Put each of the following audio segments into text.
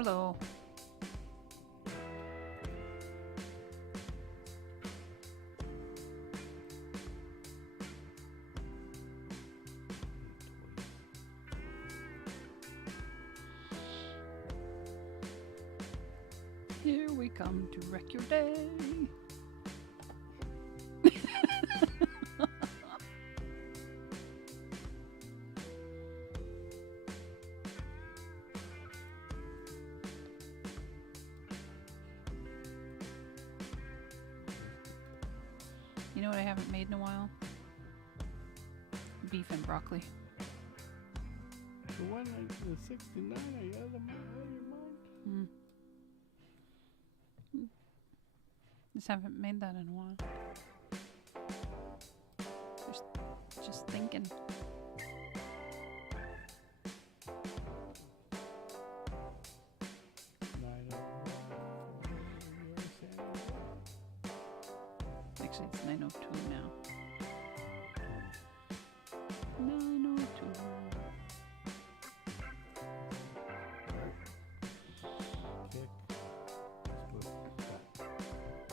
Hello. Here we come to wreck your day. You know what I haven't made in a while? Beef and broccoli. The one the 69, are you out of your mind? Just haven't made that in a while. Just thinking. Actually, it's 9:02 now. 9:02.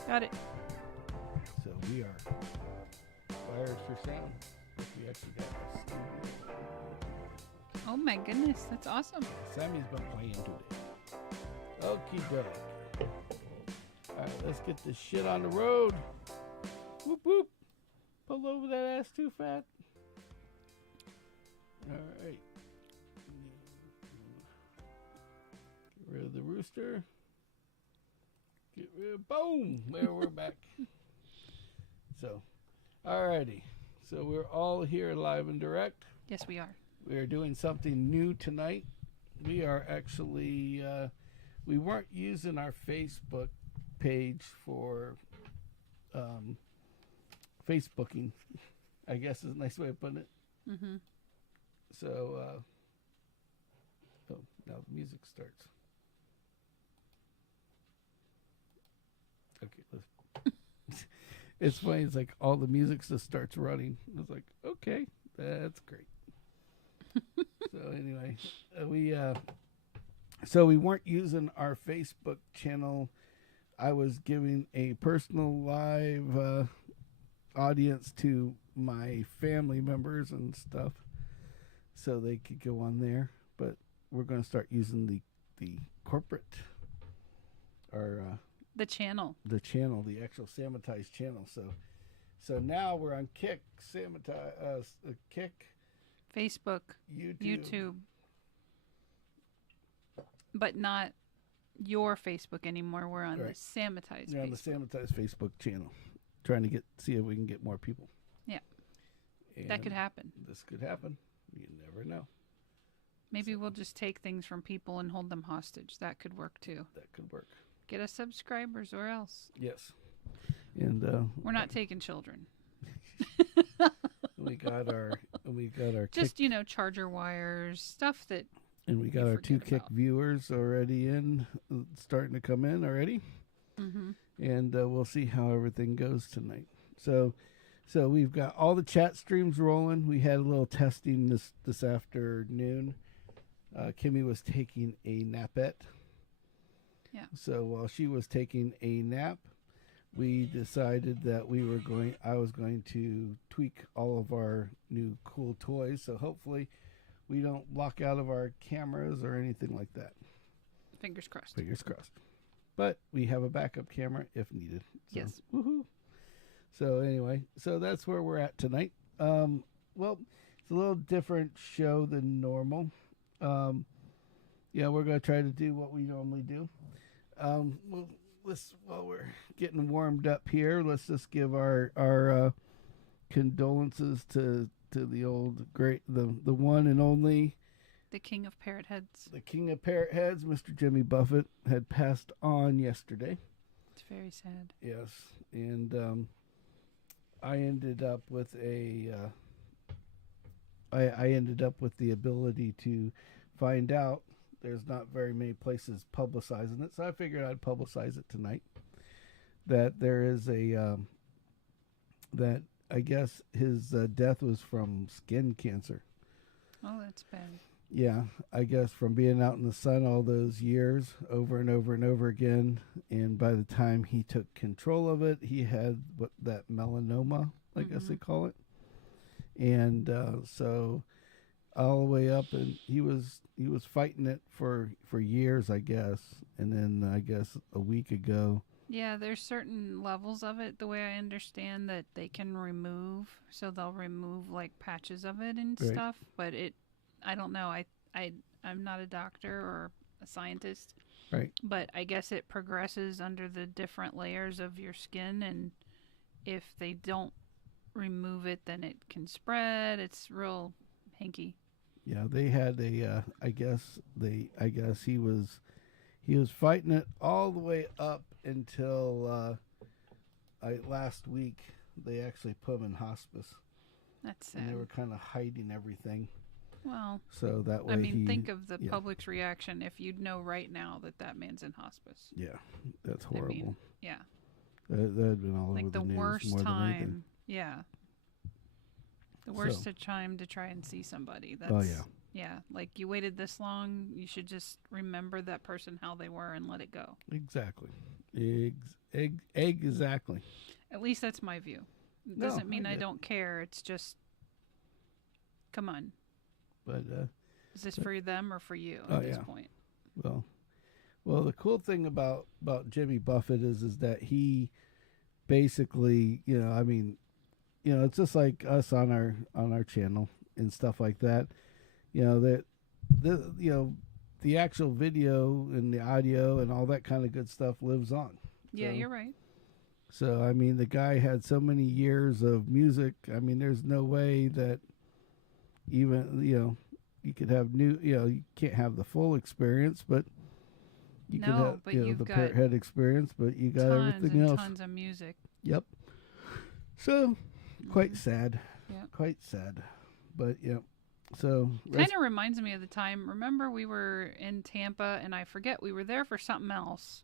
Got it. So we are wired for sound. We actually got a studio. Oh my goodness, that's awesome. Sammy's been playing today. Okie doke. Alright, let's get this shit on the road. Whoop whoop. Pull over that ass too fat. Alright. Get rid of the rooster. Get rid of boom. There we're back. So, alrighty. So we're all here live and direct. Yes, we are. We are doing something new tonight. We are actually, we weren't using our Facebook page for Facebooking, I guess is a nice way of putting it. Mm-hmm. So, oh, now the music starts. Okay, let's. It's funny. It's like all the music just starts running. It's like, okay, that's great. So anyway, so we weren't using our Facebook channel. I was giving a personal live audience to my family members and stuff, so they could go on there. But we're going to start using the corporate, or the channel, the actual Sammitized channel. So now we're on Kick, Kick, Facebook, YouTube, but not your Facebook anymore. We're on the Sammitized. Yeah, on the Sammitized Facebook channel, trying to see if we can get more people. Yeah, and that could happen. This could happen. You never know. Maybe we'll just take things from people and hold them hostage. That could work too. That could work. Get us subscribers or else. Yes. And we're not taking children. we got our just charger wires, stuff that. And we got our 2 Kick viewers already starting to come in already. Mm-hmm. And we'll see how everything goes tonight. So we've got all the chat streams rolling. We had a little testing this afternoon. Kimmy was taking a napette. Yeah. So while she was taking a nap, we decided that I was going to tweak all of our new cool toys. So hopefully we don't lock out of our cameras or anything like that. Fingers crossed. Fingers crossed. But we have a backup camera if needed. So, yes. Woohoo. So anyway, so that's where we're at tonight. Well, it's a little different show than normal. Yeah, we're going to try to do what we normally do. While we're getting warmed up here, let's just give our condolences to the old great, the one and only, the king of parrot heads. The king of parrot heads, Mr. Jimmy Buffett, had passed on yesterday. It's very sad. Yes, and I ended up with I ended up with the ability to find out. There's not very many places publicizing it, so I figured I'd publicize it tonight. That there is that I guess his death was from skin cancer. Oh, that's bad. yeah, I guess from being out in the sun all those years over and over and over again. And by the time he took control of it, he had that melanoma, I guess they call it. And so all the way up, and he was fighting it for years, I guess. And then I guess a week ago. Yeah, there's certain levels of it, the way I understand, that they can remove. So they'll remove like patches of it and Right. stuff. But I don't know. I'm not a doctor or a scientist. Right. But I guess it progresses under the different layers of your skin, and if they don't remove it, then it can spread. It's real hinky. Yeah, they had a. I guess he was fighting it all the way up until last week. They actually put him in hospice, That's sad. and they were kind of hiding everything. Well, So that way, I mean, think of the yeah. public's reaction if you'd know right now that man's in hospice. Yeah, that's I horrible. mean, yeah, That had been all like over the the news worst more than anything. time. Yeah, the worst So- time to try and see somebody. That's, Oh yeah, yeah. Like you waited this long, you should just remember that person how they were and let it go. exactly. Exactly. At least that's my view. It No, doesn't mean I I get it. don't care. It's just, come on, But is this for them or for you Oh, at this yeah. point? well, the cool thing about Jimmy Buffett is that he basically, I mean, it's just like us on our channel and stuff like that. The actual video and the audio and all that kind of good stuff lives on. Yeah, So- you're right. So I mean, the guy had so many years of music. I mean, there's no way that even you could have you can't have the full experience, but you could No, have but the you've got parrot head experience, but you got Tons everything and else. tons of music. Yep. So quite sad. Yeah. Quite sad. But yeah. So Kind of reminds me of the time. Remember, we were in Tampa, and I forget we were there for something else,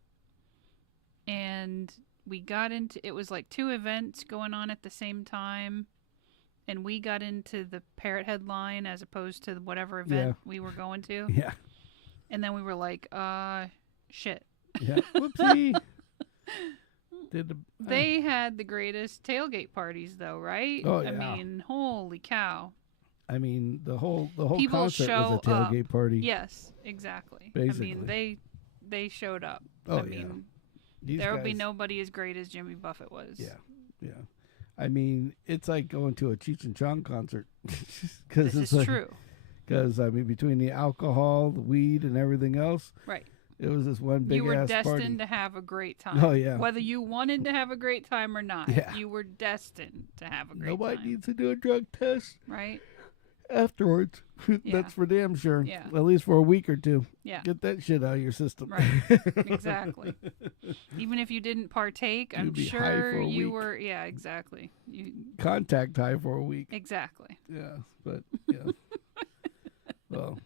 and we got into it was like two events going on at the same time, and we got into the Parrot Headline as opposed to whatever event we were going to, yeah. and then we were like, shit. Yeah. Whoopsie. They had the greatest tailgate parties, though, right? Oh, I yeah. mean, holy cow. I mean, the whole People concert was show a tailgate party. Yes, exactly. Basically. I mean, they showed up. Oh, I yeah. mean, These there will be guys- nobody as great as Jimmy Buffett was. Yeah, yeah. I mean, it's like going to a Cheech and Chong concert. Cause This it's is like, true. Because I mean, between the alcohol, the weed, and everything else, Right. it was this one big You were ass destined party. to have a great time. Oh, yeah. Whether you wanted to have a great time or not, Yeah. you were destined to have a great Nobody time. needs to do a drug test Right? afterwards. Yeah. That's for damn sure. Yeah. At least for a week or two. Yeah. Get that shit out of your system. Right. Exactly. Even if you didn't partake, I'm You'd be high sure for a you week. were. Yeah, exactly. Contact high for a week. Exactly. Yeah, but yeah. Well,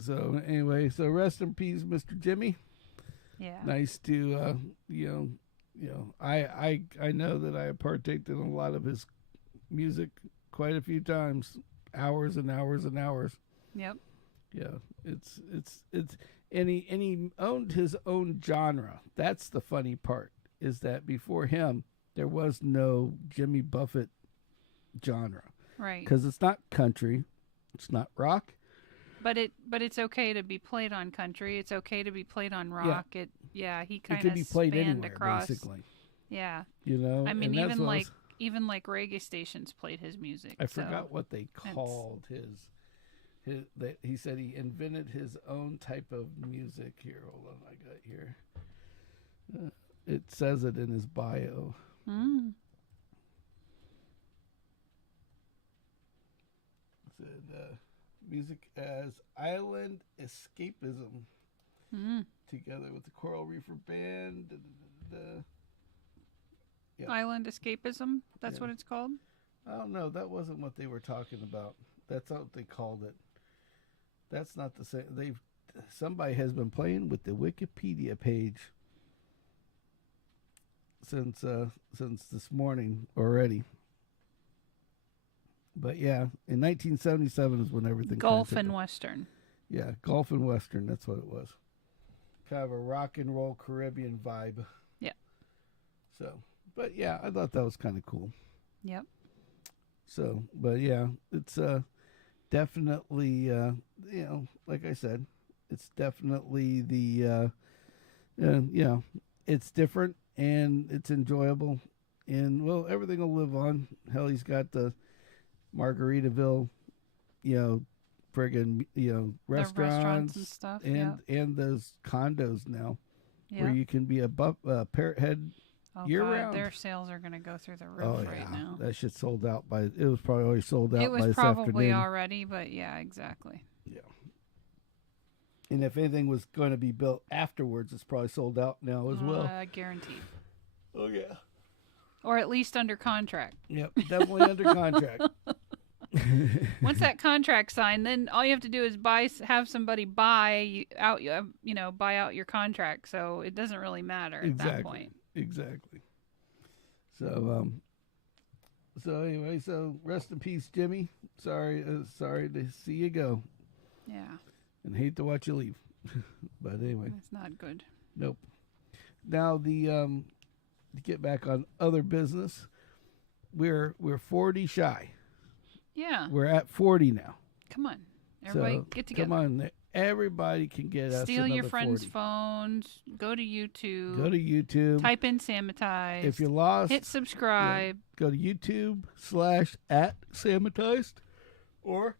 so anyway, so rest in peace, Mr. Jimmy. Yeah. Nice to I know that I partaked in a lot of his music quite a few times, hours and hours and hours. Yep. Yeah, it's and he owned his own genre. That's the funny part, is that before him there was no Jimmy Buffett genre, Right. because it's not country, it's not rock. But it's okay to be played on country. It's okay to be played on rock. He kind It of could be played spanned anywhere, across. basically. Yeah. I mean, and that's what even like reggae stations played his music. I so forgot what they called his that he said he invented his own type of music. Here, hold on, I got here. It says it in his bio. Mm. It said music as island escapism, together with the Coral Reefer Band. Yeah. Island escapism. That's Yeah. what it's called. I don't know. That wasn't what they were talking about. That's not what they called it. That's not the same. Somebody has been playing with the Wikipedia page since this morning already. But yeah, in 1977 is when everything Golf kinda took and off. Western. Yeah, golf and Western. That's what it was. Kind of a rock and roll Caribbean vibe. Yeah. So, but yeah, I thought that was kind of cool. Yep. So, but yeah, it's definitely like I said, it's definitely it's different and it's enjoyable, and well, everything will live on. Hell, he's got the Margaritaville, friggin' restaurants and stuff. and those condos now where Yeah. you can be a parrot head. Oh, year God, round. their sales are going to go through the roof Oh right yeah, now. that shit sold out by. It was probably already sold out. It was by this probably afternoon. already, but yeah, exactly. Yeah. And if anything was going to be built afterwards, it's probably sold out now as well. Guaranteed. Oh yeah. Or at least under contract. Yep, definitely under contract. Once that contract's signed, then all you have to do is have somebody buy out your contract. So it doesn't really matter at that point. Exactly. So anyway, so rest in peace, Jimmy. Sorry to see you go, Yeah, and hate to watch you leave. But anyway, it's not good. nope. Now to get back on other business, we're 40 shy. Yeah, We're at 40 now. come on, everybody, So, get together. Come on, everybody can get us Steal your another friends' 40. phones. Go to YouTube. Go to YouTube. Type in Sammitized. If you're lost, hit subscribe. go to YouTube/@Sammitized, or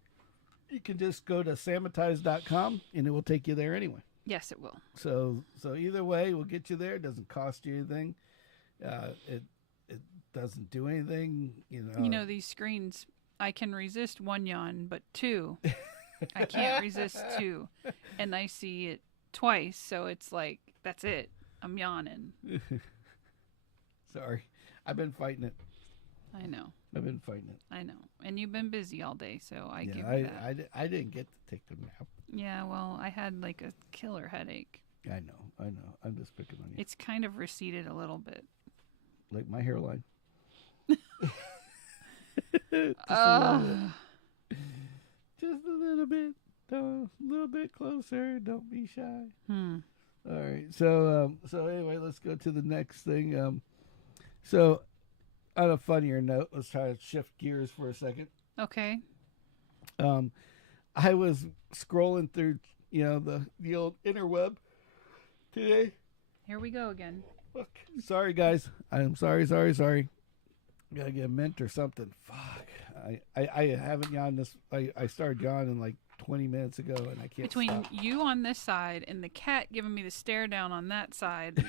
you can just go to Sammitized.com and it will take you there anyway. Yes, it will. So either way, we'll get you there. It doesn't cost you anything. It doesn't do anything. These screens. I can resist one yawn, but two, I can't resist two. And I see it twice, so it's like, that's it. I'm yawning. Sorry, I've been fighting it. I know. I've been fighting it. I know. And you've been busy all day, so I give you that. I didn't get to take the nap. Yeah, well, I had like a killer headache. I know. I'm just picking on you. It's kind of receded a little bit. Like my hairline. Just a little bit. A little bit closer. Don't be shy. Hmm. All right. So anyway, let's go to the next thing. So on a funnier note, let's try to shift gears for a second. Okay. I was scrolling through, the old interweb today. Here we go again. Look, sorry guys. I'm sorry. Gotta get a mint or something. Fuck. I haven't yawned this. I started yawning like 20 minutes ago and I can't Between stop. you on this side and the cat giving me the stare down on that side,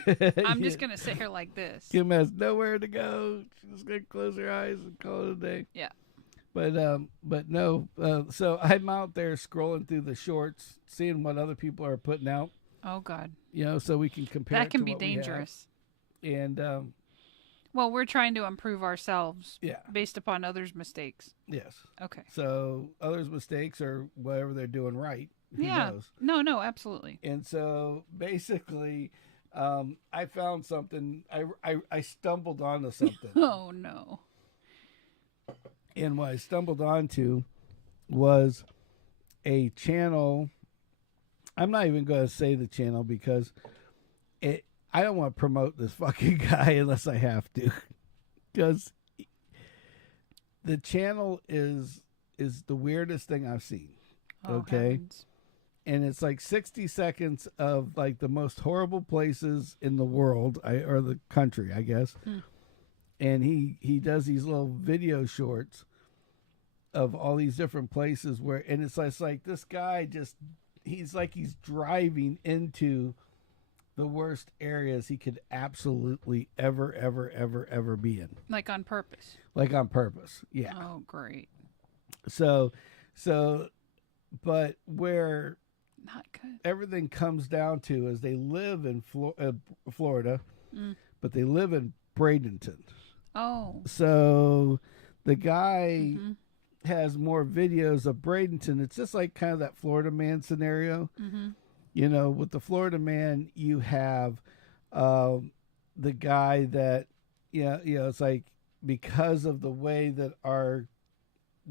I'm just going to sit here like this. Kim has nowhere to go. She's gonna close her eyes and call it a day. Yeah. But no. So I'm out there scrolling through the shorts, seeing what other people are putting out. Oh, God. So we can compare. That it can to be what we have. dangerous. And Well, we're trying to improve ourselves yeah, based upon others' mistakes. yes. Okay. So others' mistakes or whatever they're doing right. Who Yeah. knows? No, absolutely. And so basically, I found something. I stumbled onto something. Oh, no. And what I stumbled onto was a channel. I'm not even going to say the channel because I don't want to promote this fucking guy unless I have to. Because the channel is the weirdest thing I've seen. Oh, Okay. heavens. And it's like 60 seconds of like the most horrible places in the world, or the country, I guess. Hmm. And he does these little video shorts of all these different places and it's like this guy he's driving into the worst areas he could absolutely ever be in. Like on purpose. Like on purpose. Yeah. Oh, great. So, but where Not good. everything comes down to is they live in Florida, but they live in Bradenton. Oh. So the guy Mm-hmm. has more videos of Bradenton. It's just like kind of that Florida Man scenario. Mm-hmm. With the Florida Man, you have the guy that, it's like because of the way that our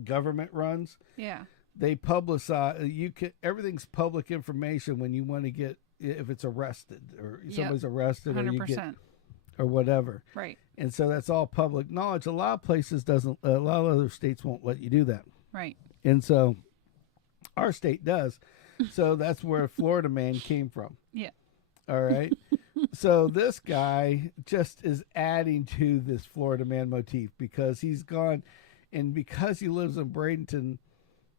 government runs, Yeah. they publicize. Everything's public information when you want to get, if it's arrested or somebody's arrested, or you get 100%. or whatever. Right. And so that's all public knowledge. A lot of places doesn't. A lot of other states won't let you do that. Right. And so our state does. So that's where Florida man came from. Yeah. All right. So this guy just is adding to this Florida man motif because he's gone, and because he lives in Bradenton,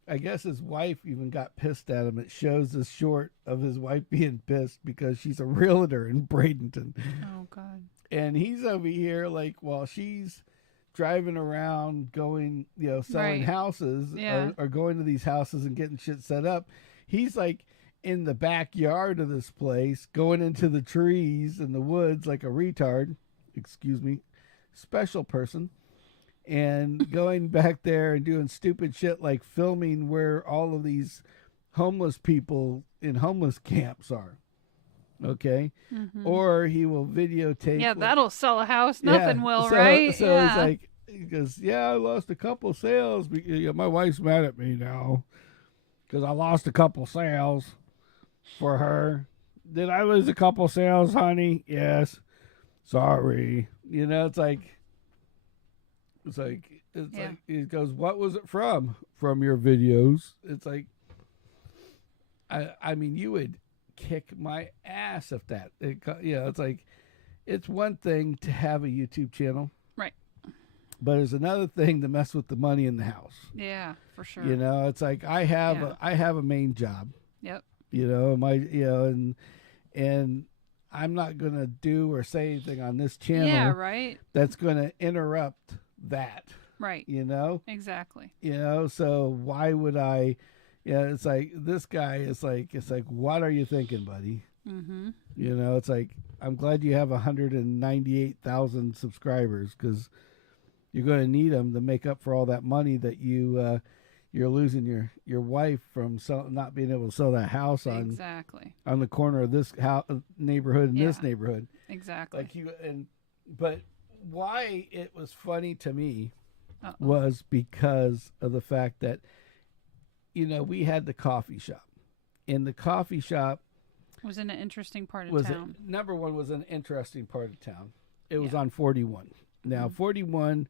I guess his wife even got pissed at him. It shows this short of his wife being pissed because she's a realtor in Bradenton. Oh, God. And he's over here like while she's driving around going, selling houses or going to these houses and getting shit set up. He's like in the backyard of this place, going into the trees and the woods like a retard, special person, and going back there and doing stupid shit like filming where all of these homeless people in homeless camps are. Okay. Mm-hmm. Or he will videotape. Yeah, that'll sell a house. Nothing will, right? So it's like, he goes, I lost a couple sales. My wife's mad at me now because I lost a couple sales for her. Did I lose a couple sales, honey? Yes. Sorry. It's like he goes, what was it from? From your videos. It's like, I mean, you would kick my ass if that. It's like, it's one thing to have a YouTube channel. Right. But it's another thing to mess with the money in the house. Yeah, for sure. It's like I have a main job. Yep. And I'm not gonna do or say anything on this channel. Yeah, right. That's gonna interrupt that. Right. Exactly. So why would I? Yeah, it's like this guy is like, what are you thinking, buddy? Mm-hmm. It's like, I'm glad you have 198,000 subscribers because you're going to need them to make up for all that money that you're losing your wife from not being able to sell that house on the corner of this neighborhood and this neighborhood. Exactly. But why it was funny to me was because of the fact that, we had the coffee shop, and the coffee shop was in an interesting part of town. Number one was an interesting part of town. It was on 41. Now, 41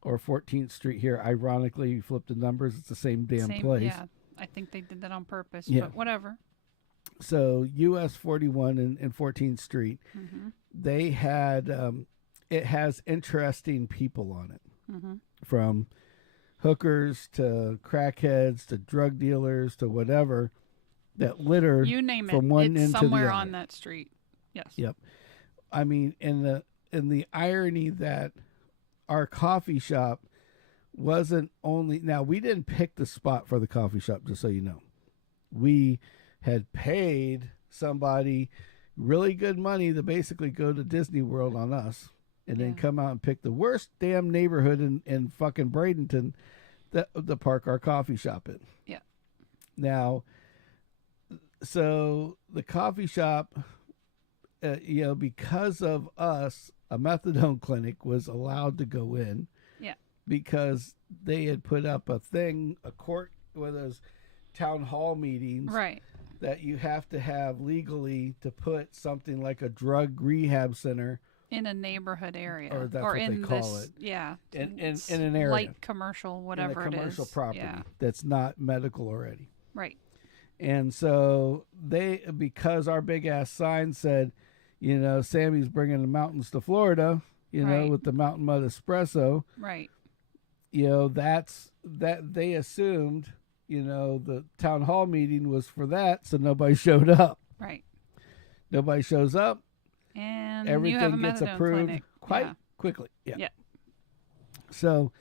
or 14th Street here, ironically, you flip the numbers, it's the same place. Yeah, I think they did that on purpose, but whatever. So, US 41 and 14th Street, they had, it has interesting people on it, from hookers to crackheads to drug dealers to whatever that litter you name from it. one it's end to the somewhere other. On that street. Yes. Yep. I mean, in the irony that our coffee shop wasn't only, now we didn't pick the spot for the coffee shop, just so you know. We had paid somebody really good money to basically go to Disney World on us. And then come out and pick the worst damn neighborhood in fucking Bradenton to park our coffee shop in. Yeah. Now, so the coffee shop, because of us, a methadone clinic was allowed to go in. Yeah. Because they had put up a court, one of those town hall meetings. Right. That you have to have legally to put something like a drug rehab center in a neighborhood area, or that's or what in they call it. Yeah, in an area, light commercial, whatever in a commercial it is. property that's not medical already. Right. And so because our big ass sign said, Sammy's bringing the mountains to Florida, with the Mountain Mud Espresso. Right. That's that they assumed, the town hall meeting was for that, so nobody showed up. Right. Nobody shows up. And everything gets approved quite quickly. Yeah. So,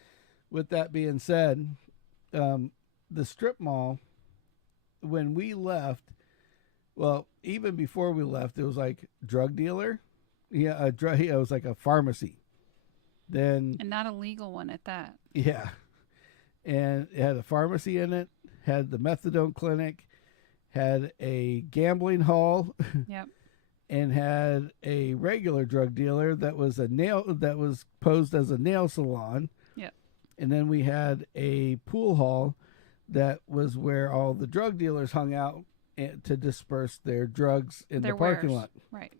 with that being said, the strip mall, when we left, well, even before we left, it was like drug dealer. Yeah, it was like a pharmacy. And not a legal one at that. Yeah. And it had a pharmacy in it, had the methadone clinic, had a gambling hall. Yep. And had a regular drug dealer that was posed as a nail salon. Yeah. And then we had a pool hall that was where all the drug dealers hung out to disperse their drugs in the parking lot. Right.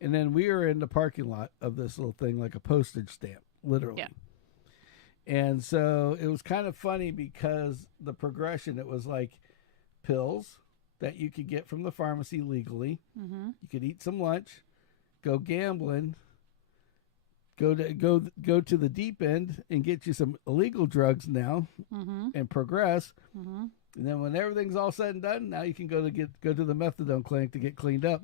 And then we were in the parking lot of this little thing, like a postage stamp, literally. Yeah. And so it was kind of funny because the progression, it was like pills that you could get from the pharmacy legally. Mm-hmm. You could eat some lunch, go gambling, go to the deep end and get you some illegal drugs now, Mm-hmm. and progress. Mm-hmm. And then when everything's all said and done, now you can go to the methadone clinic to get cleaned up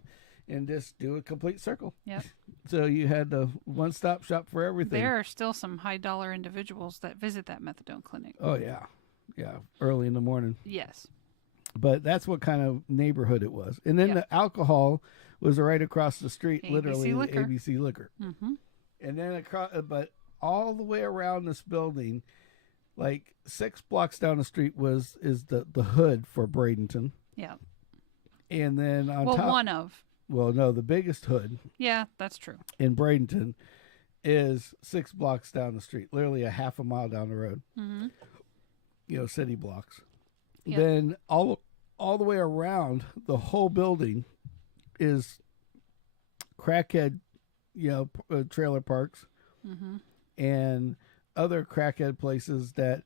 and just do a complete circle. Yep. So you had the one-stop shop for everything. There are still some high-dollar individuals that visit that methadone clinic. Oh, yeah. Yeah, early in the morning. Yes. But that's what kind of neighborhood it was. And then the alcohol was right across the street, ABC literally Liquor. ABC Liquor. Mm-hmm. And then but all the way around this building, like 6 blocks down the street is the hood for Bradenton. Yeah. And then on Well, top, one of. well, no, the biggest hood Yeah, that's true. in Bradenton is 6 blocks down the street, literally a half a mile down the road. Mm-hmm. City blocks. Yep. Then all the way around the whole building is crackhead, trailer parks Mm-hmm. and other crackhead places that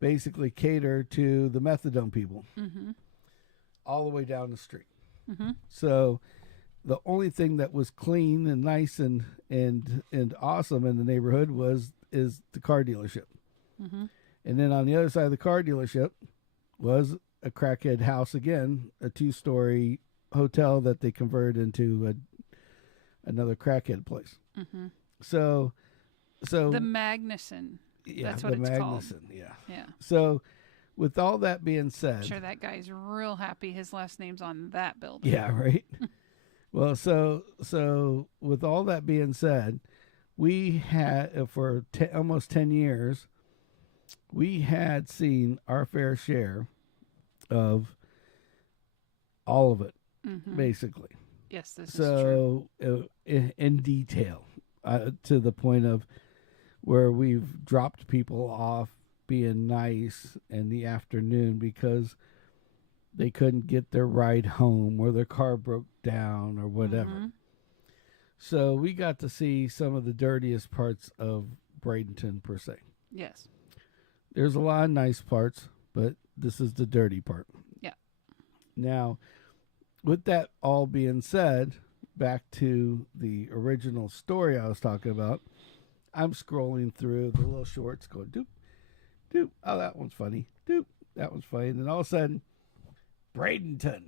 basically cater to the methadone people, Mm-hmm. all the way down the street. Mm-hmm. So the only thing that was clean and nice and awesome in the neighborhood is the car dealership. Mm-hmm. And then on the other side of the car dealership was a crackhead house again, a 2-story hotel that they converted into another crackhead place. Mm-hmm. So The Magnuson. yeah, that's what the it's called. Magnuson, yeah. Yeah. So with all that being said, I'm sure that guy's real happy his last name's on that building. yeah, right. Well, so with all that being said, we had for almost 10 years, we had seen our fair share of all of it, Mm-hmm. basically. Yes, this is true. So in detail, to the point of where we've dropped people off being nice in the afternoon because they couldn't get their ride home or their car broke down or whatever. Mm-hmm. So we got to see some of the dirtiest parts of Bradenton per se. Yes. There's a lot of nice parts, but this is the dirty part. Yeah. Now, with that all being said, back to the original story I was talking about, I'm scrolling through the little shorts going, doop, doop, oh, that one's funny, doop, that one's funny. And then all of a sudden, Bradenton.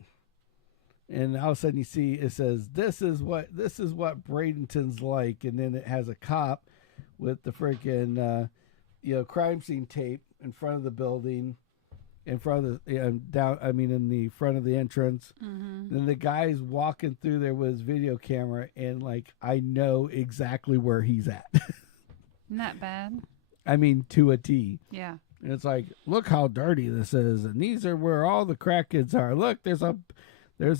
And all of a sudden you see it says, this is what Bradenton's like. And then it has a cop with the freaking, crime scene tape in front of the building, in front of the in the front of the entrance. Mm-hmm. Then the guy's walking through there with his video camera, and like I know exactly where he's at. Isn't that bad? I mean, to a T. Yeah. And it's like, look how dirty this is, and these are where all the crackheads are. Look, there's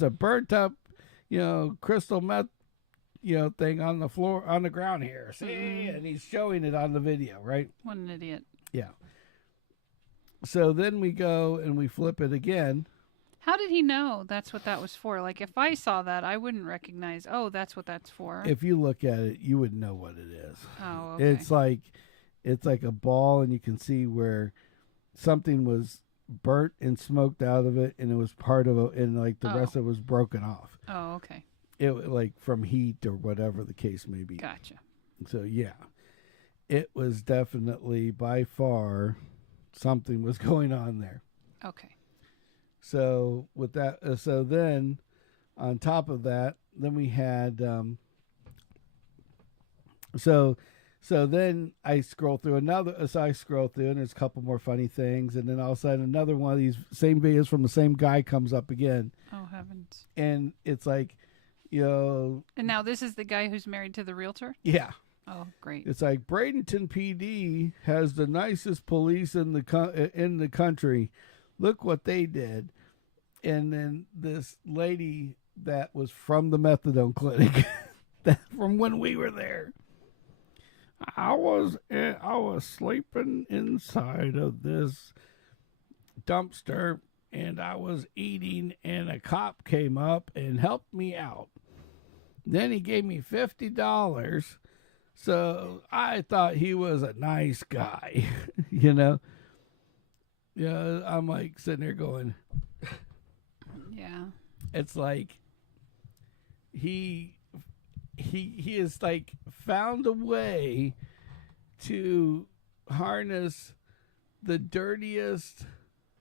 a burnt up, crystal meth, thing on the floor, on the ground here. See, Mm-hmm. and he's showing it on the video, right? What an idiot. Yeah. So then we go and we flip it again. How did he know that's what that was for? Like, if I saw that, I wouldn't recognize, oh, that's what that's for. If you look at it, you would know what it is. Oh, okay. It's like a ball, and you can see where something was burnt and smoked out of it, and it was part of it, and like the rest of it was broken off. Oh, okay. It like from heat or whatever the case may be. Gotcha. So yeah, it was definitely by far something was going on there. Okay. So with that, so then on top of that, then we had so then I scroll through and there's a couple more funny things, and then all of a sudden another one of these same videos from the same guy comes up again. Oh, heavens. And it's like, And now this is the guy who's married to the realtor? yeah. Oh, great. It's like Bradenton PD has the nicest police in the country. Look what they did. And then this lady that was from the methadone clinic, from when we were there. I was sleeping inside of this dumpster, and I was eating, and a cop came up and helped me out. Then he gave me $50. So I thought he was a nice guy, you know. Yeah, I'm like sitting there going, Yeah. it's like he has like found a way to harness the dirtiest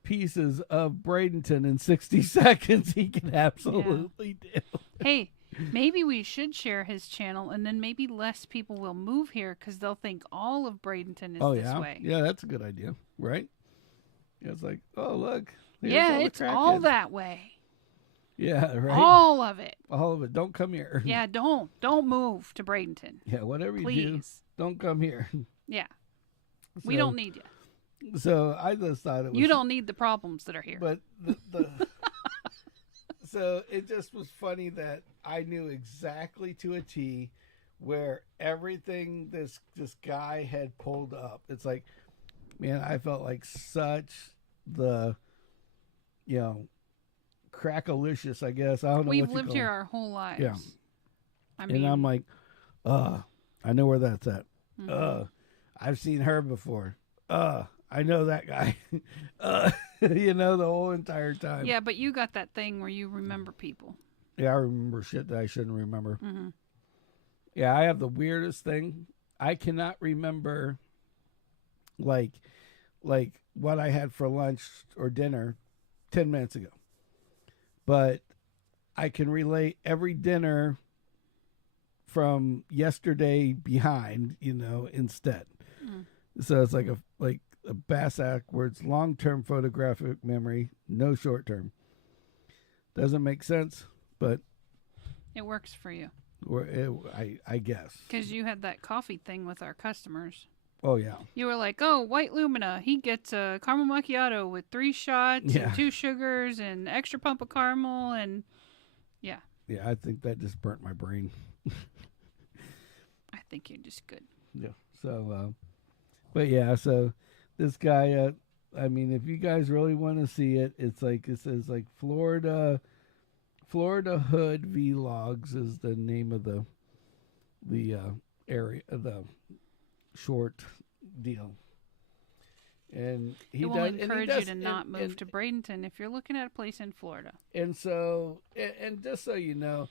pieces of Bradenton in 60 seconds. He can absolutely do. Hey, maybe we should share his channel, and then maybe less people will move here because they'll think all of Bradenton is this way. Yeah, that's a good idea, right? Yeah, it's like, oh look, Yeah, it's all that way. Yeah, right. All of it. All of it. Don't come here. Yeah, don't move to Bradenton. Yeah, whatever you do, don't come here. Yeah, we don't need you. So I just thought it was. You don't need the problems that are here. But so it just was funny that I knew exactly to a T where everything this guy had pulled up. It's like, man, I felt like such the, crackalicious, I guess. I don't know. We've lived here our whole lives. Yeah. I mean, and I'm like, I know where that's at. Mhm. I've seen her before. I know that guy. The whole entire time. Yeah, but you got that thing where you remember people. Yeah, I remember shit that I shouldn't remember. Mm-hmm. Yeah, I have the weirdest thing. I cannot remember, like what I had for lunch or dinner 10 minutes ago. But I can relate every dinner from yesterday behind, instead. Mm. So it's like a backwards long-term photographic memory, no short-term. Doesn't make sense, but it works for you. I guess. Because you had that coffee thing with our customers. Oh, yeah. You were like, oh, White Lumina, he gets a caramel macchiato with 3 shots and 2 sugars and extra pump of caramel and, yeah. Yeah, I think that just burnt my brain. I think you're just good. Yeah. So, but yeah, so this guy, if you guys really want to see it, it says like Florida Hood Vlogs is the name of the area, the short deal. And he will encourage you to not move to Bradenton if you're looking at a place in Florida. And so, and just so you know,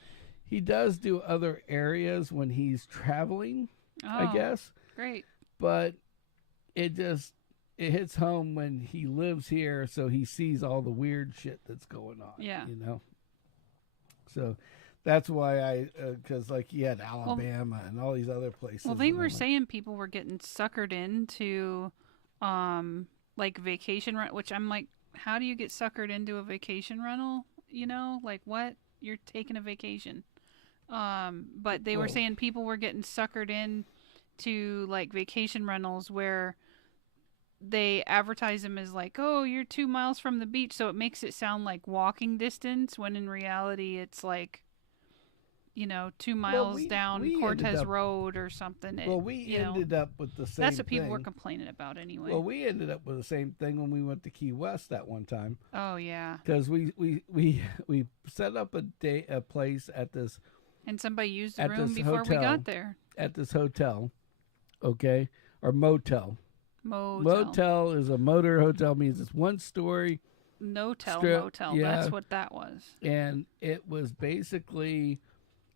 he does do other areas when he's traveling, I guess. Great. But it hits home when he lives here, so he sees all the weird shit that's going on. Yeah. So that's why because like he had Alabama and all these other places. Well, they were saying people were getting suckered into, like vacation rent, which I'm like, how do you get suckered into a vacation rental? Like what? You're taking a vacation. But they were saying people were getting suckered in to like vacation rentals where they advertise them as like, oh, you're 2 miles from the beach, so it makes it sound like walking distance when in reality it's like, 2 miles down Cortez Road or something. We ended up with the same. That's what people thing. were complaining about anyway. Well, we ended up with the same thing when we went to Key West that one time. Oh yeah. Because we set up a place at this. And somebody used the room before we got there. At this hotel, okay, or motel. Motel is a motor hotel, means it's 1 story. Motel. Yeah. That's what that was. And it was basically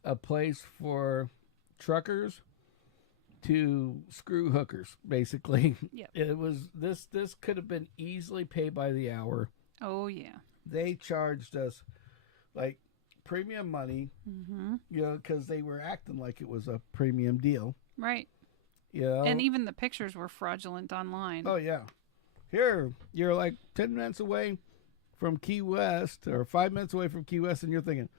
a place for truckers to screw hookers, basically. Yep. It was this could have been easily paid by the hour. Oh yeah. They charged us like premium money, because they were acting like it was a premium deal. Right. And even the pictures were fraudulent online. Oh, yeah. Here, you're like 10 minutes away from Key West, or 5 minutes away from Key West, and you're thinking,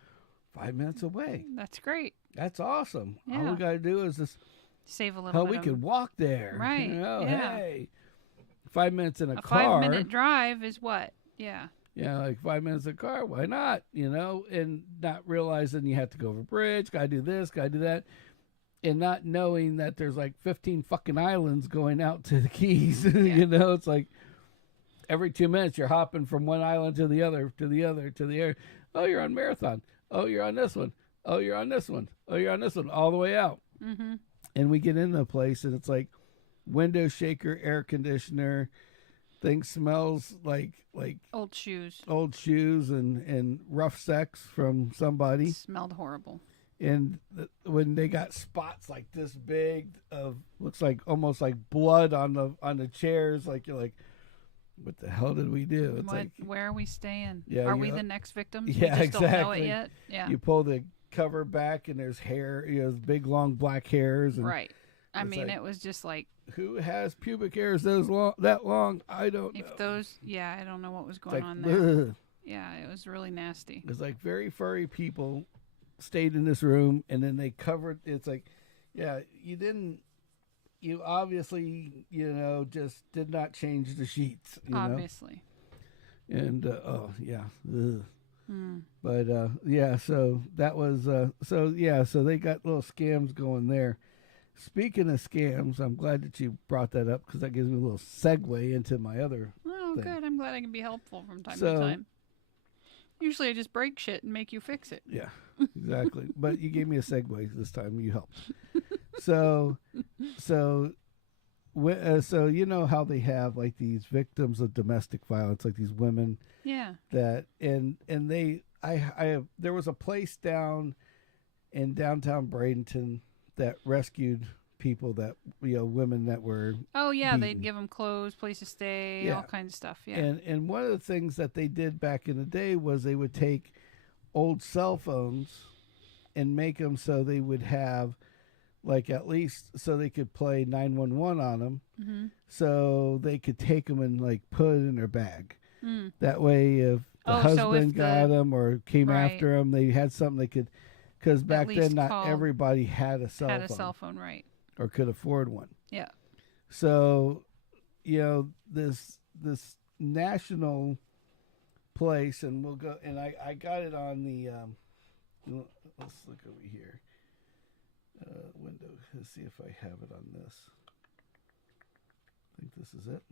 5 minutes away. That's great. That's awesome. Yeah. All we got to do is just save a little bit. We could walk there. Right. Hey. 5 minutes in a car. 5-minute drive is what? Yeah. Yeah, like 5 minutes in a car. Why not? And not realizing you have to go over a bridge, got to do this, got to do that. and not knowing that there's like 15 fucking islands going out to the Keys. Yeah. It's like every 2 minutes you're hopping from one island to the other, to the other, to the other. Oh, you're on Marathon. Oh, you're on this one. Oh, you're on this one. Oh, you're on this one, all the way out. Mm-hmm. And we get into the place, and it's like window shaker, air conditioner. Thing smells like Old shoes. and rough sex from somebody. It smelled horrible. And when they got spots like this big of looks like almost like blood on the chairs, like you're like, what the hell did we do? It's like, where are we staying? Yeah, are we the next victims? Yeah, we just exactly. don't know it yet. Yeah. You pull the cover back and there's hair, big long black hairs. And right. I mean, like, it was just like, who has pubic hairs that long? I don't know. If those, yeah, I don't know what was going on there. Ugh. Yeah, it was really nasty. It's like very furry people stayed in this room, and then they covered. It's like, yeah, you obviously, just did not change the sheets. Obviously. And oh yeah. Ugh. Hmm. But yeah, so that was so they got little scams going there. Speaking of scams, I'm glad that you brought that up because that gives me a little segue into my other Oh, thing. good. I'm glad I can be helpful from time to time. Usually I just break shit and make you fix it. Yeah, exactly. But you gave me a segue this time. You helped. So you know how they have like these victims of domestic violence, like these women. Yeah. That and there was a place down in downtown Bradenton that rescued people that women that were beaten. They'd give them clothes, place to stay, all kinds of stuff. Yeah. And one of the things that they did back in the day was they would take old cell phones and make them so they would have like at least so they could play 911 on them, mm-hmm. so they could take them and like put it in their bag. Mm. That way, if the husband got them or came right. after them, they had something they could. Because back then, not call, everybody had a cell phone. Had a cell phone, right? Or could afford one. Yeah. So, this national place, and we'll go. And I got it on the. Let's look over here. Window. Let's see if I have it on this. I think this is it.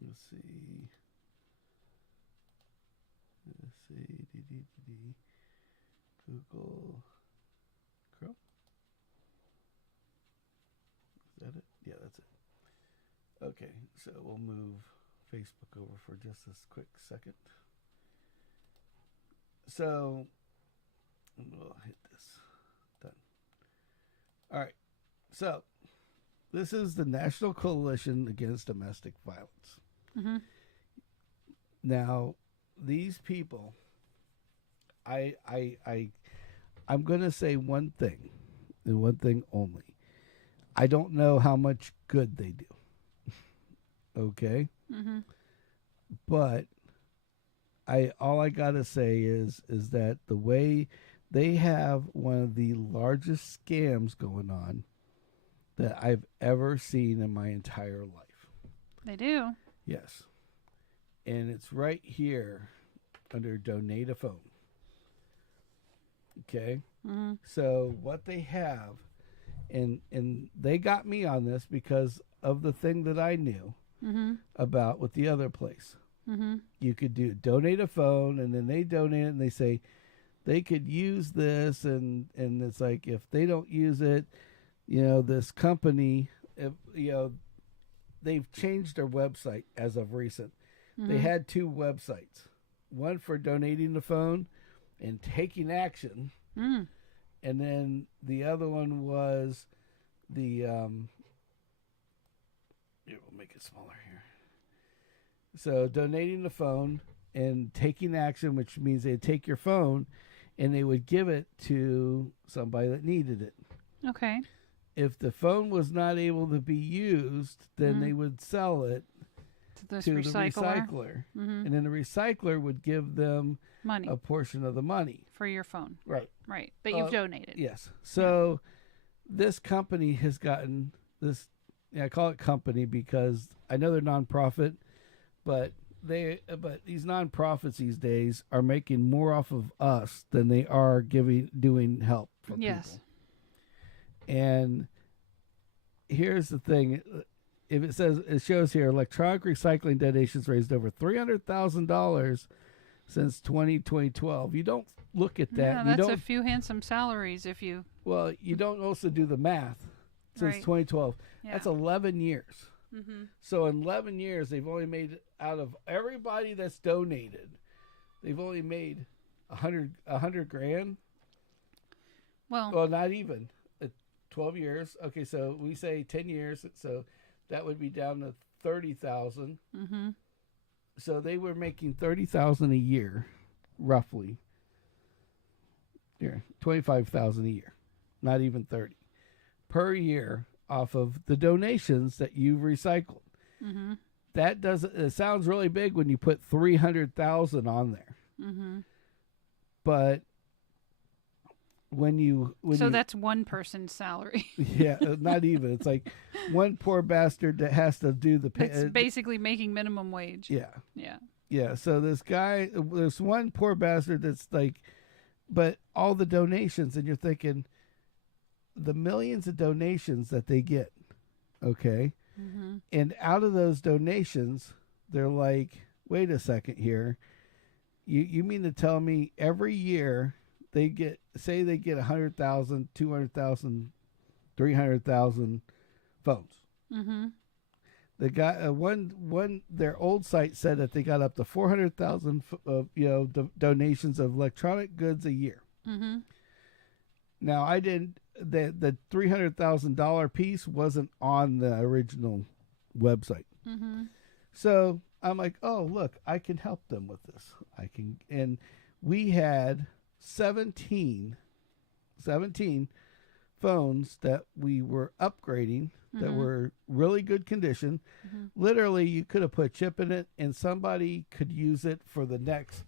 Let's see. Google Chrome. Is that it? Yeah, that's it. Okay, so we'll move Facebook over for just this quick second. So we'll hit this. Done. All right. So this is the National Coalition Against Domestic Violence. Mm-hmm. Now, these people, I'm going to say one thing, and one thing only. I don't know how much good they do. Okay? Mm-hmm. But all I got to say is that the way they have one of the largest scams going on that I've ever seen in my entire life. They do. Yes. And it's right here under Donate a Phone. Okay? Mm-hmm. So what they have, and they got me on this because of the thing that I knew mm-hmm. about with the other place. Mm-hmm. You could donate a phone, and then they donate it, and they say they could use this, and it's like if they don't use it, this company, they've changed their website as of recent. Mm-hmm. They had two websites, one for donating the phone and taking action, and then the other one was the here, we'll make it smaller here. So donating the phone and taking action, which means they'd take your phone and they would give it to somebody that needed it. Okay. If the phone was not able to be used, then they would sell it to the recycler. Mm-hmm. And then the recycler would give them money, a portion of the money. For your phone. Right. Right. That you've donated. Yes. So this company has gotten this, I call it company because I know they're nonprofit, but these nonprofits these days are making more off of us than they are doing help for people. And here's the thing. If it shows here, electronic recycling donations raised over $300,000 since 2012. You don't look at that. Yeah, You that's don't, a few handsome salaries if you. well, you don't also do the math since Right. 2012. Yeah. That's 11 years. Mm-hmm. So in 11 years, they've only made, out of everybody that's donated, they've only made 100 grand. Well, not even 12 years. Okay, so we say 10 years, so that would be down to 30,000. Mm-hmm. So they were making 30,000 a year, roughly. Here, 25,000 a year, not even 30 per year off of the donations that you've recycled. Mm-hmm. That doesn't. It sounds really big when you put 300,000 on there, Mm-hmm. but So that's one person's salary. yeah, not even. It's like one poor bastard that has to do the pay. It's basically making minimum wage. Yeah, Yeah. yeah. So there's one poor bastard that's like, but all the donations, and you're thinking, the millions of donations that they get, okay, Mm-hmm. and out of those donations, they're like, wait a second here, you mean to tell me every year they get 100,000, 200,000, 300,000 phones. Mm-hmm. The guy, their old site said that they got up to 400,000, donations of electronic goods a year. Mm-hmm. Now the $300,000 piece wasn't on the original website, Mm-hmm. so I'm like, oh look, I can help them with this. And we had 17 phones that we were upgrading that Mhm. were really good condition. Mhm. Literally, you could have put chip in it and somebody could use it for the next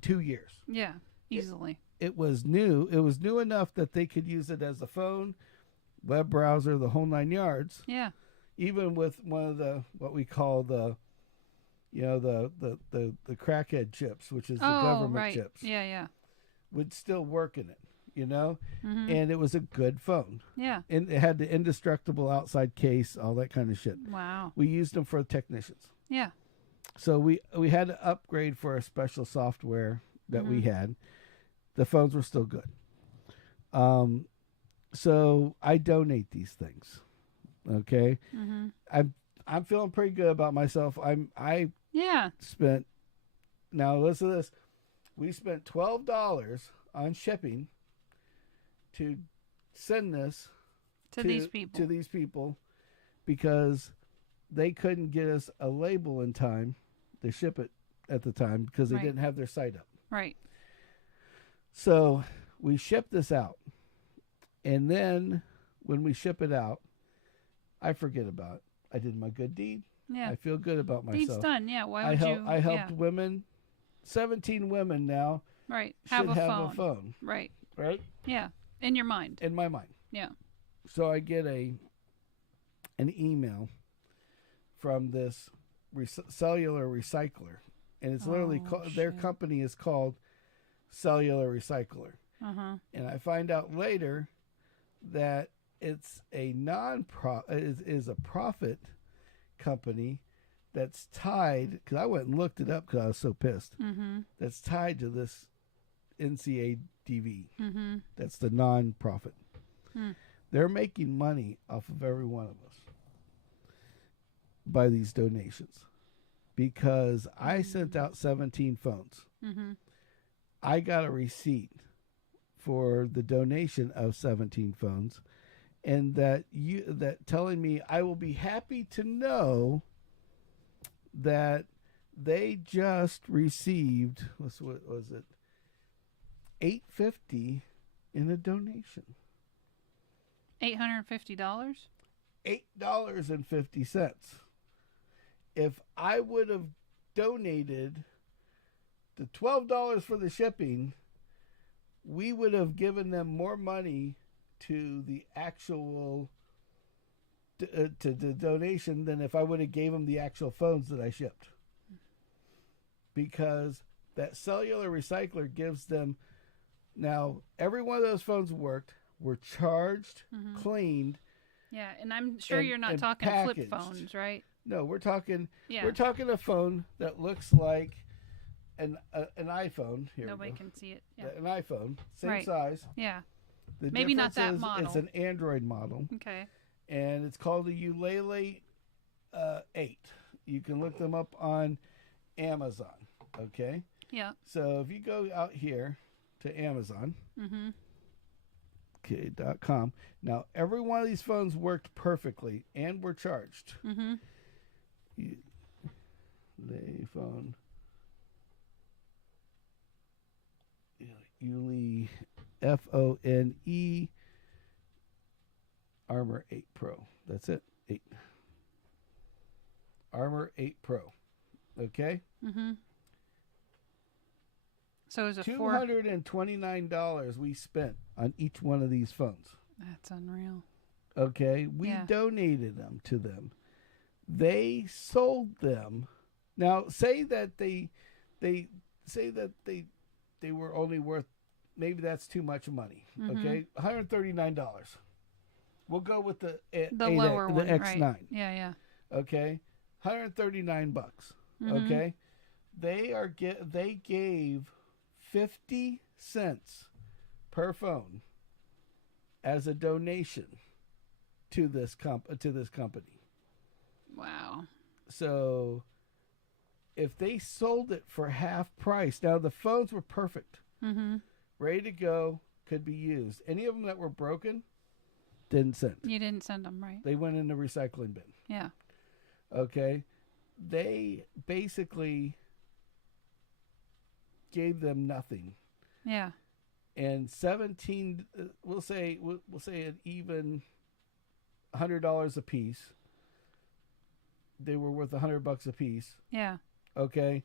2 years. Yeah. Easily. It was new. It was new enough that they could use it as a phone, web browser, the whole 9 yards. Yeah. Even with one of the, what we call the crackhead chips, which is the government right. chips, Yeah. Yeah. would still work in it, Mm-hmm. and it was a good phone. Yeah. And it had the indestructible outside case, all that kind of shit. Wow. We used them for technicians. Yeah. So we had to upgrade for a special software that we had. The phones were still good. So I donate these things. Okay. Mm-hmm. I'm feeling pretty good about myself. I Yeah. spent, now listen to this. We spent $12 on shipping to send this To these people. to these people because they couldn't get us a label in time to ship it at the time because they Right. didn't have their site up. Right. So we shipped this out, and then when we ship it out, I forget about it. I did my good deed. Yeah. I feel good about myself. Deed's done. Yeah. Why I would help, you? I helped Yeah. women. 17 women now Right. should Have a have phone. a phone, Right. right? Yeah. In your mind. In my mind. Yeah. So I get an email from this cellular recycler, and it's literally their shit. company is called Cellular Recycler. Uh-huh. And I find out later that it's a is a profit company that's tied, because I went and looked it up because I was so pissed. Mm-hmm. That's tied to this NCADV. Mm-hmm. That's the non-profit. Hmm. They're making money off of every one of us by these donations because I sent out 17 phones. Mm-hmm. I got a receipt for the donation of 17 phones, and that telling me I will be happy to know that they just received, what was it, $850 in a donation. $850? $8.50. If I would have donated the $12 for the shipping, we would have given them more money to the actual to the donation than if I would have gave them the actual phones that I shipped. Because that cellular recycler gives them, now every one of those phones worked. were charged, Mm-hmm. cleaned. Yeah, and I'm sure and- you're not and talking packaged. flip phones, right? No, we're talking Yeah. a phone that looks like an iPhone. Here Nobody we go. can see it. Yeah. An iPhone, same Right. size. Yeah. The Maybe not difference that is model. It's an Android model, Okay. and it's called the Ulele 8. You can look them up on Amazon. Okay. Yeah. So if you go out here to Amazon, Mm-hmm. okay, .com. Now every one of these phones worked perfectly and were charged. Mm-hmm. Ulele phone. Uli FONE Armor 8 Pro. That's it. 8. Armor 8 Pro. Okay? Mm-hmm. So it was a $229 we spent on each one of these phones. That's unreal. Okay? We Yeah. donated them to them. They sold them. Now, say that they were only worth, maybe that's too much money. Mhm. Okay? $139. We'll go with the lower one, the X9. right? Yeah. Okay? $139. Mhm. Okay? They gave 50 cents per phone as a donation to this company. Wow. So if they sold it for half price, now the phones were perfect, Mm-hmm. ready to go, could be used. Any of them that were broken, didn't send. You didn't send them, right? They went in the recycling bin. Yeah. Okay, they basically gave them nothing, Yeah. and 17. We'll say an even $100 a piece. They were worth $100 a piece. Yeah. Okay,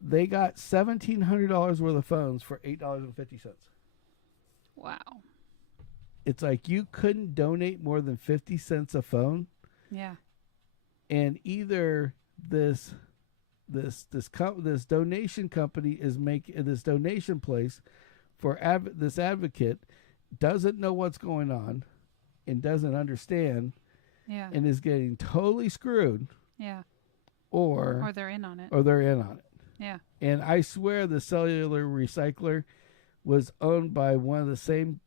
they got $1,700 worth of phones for $8.50. Wow. It's like you couldn't donate more than 50 cents a phone, Yeah. and either this donation company is making this donation place for this advocate doesn't know what's going on and doesn't understand Yeah. and is getting totally screwed, Yeah. or Or they're in on it. they're in on it. Yeah. And I swear the cellular recycler was owned by one of the same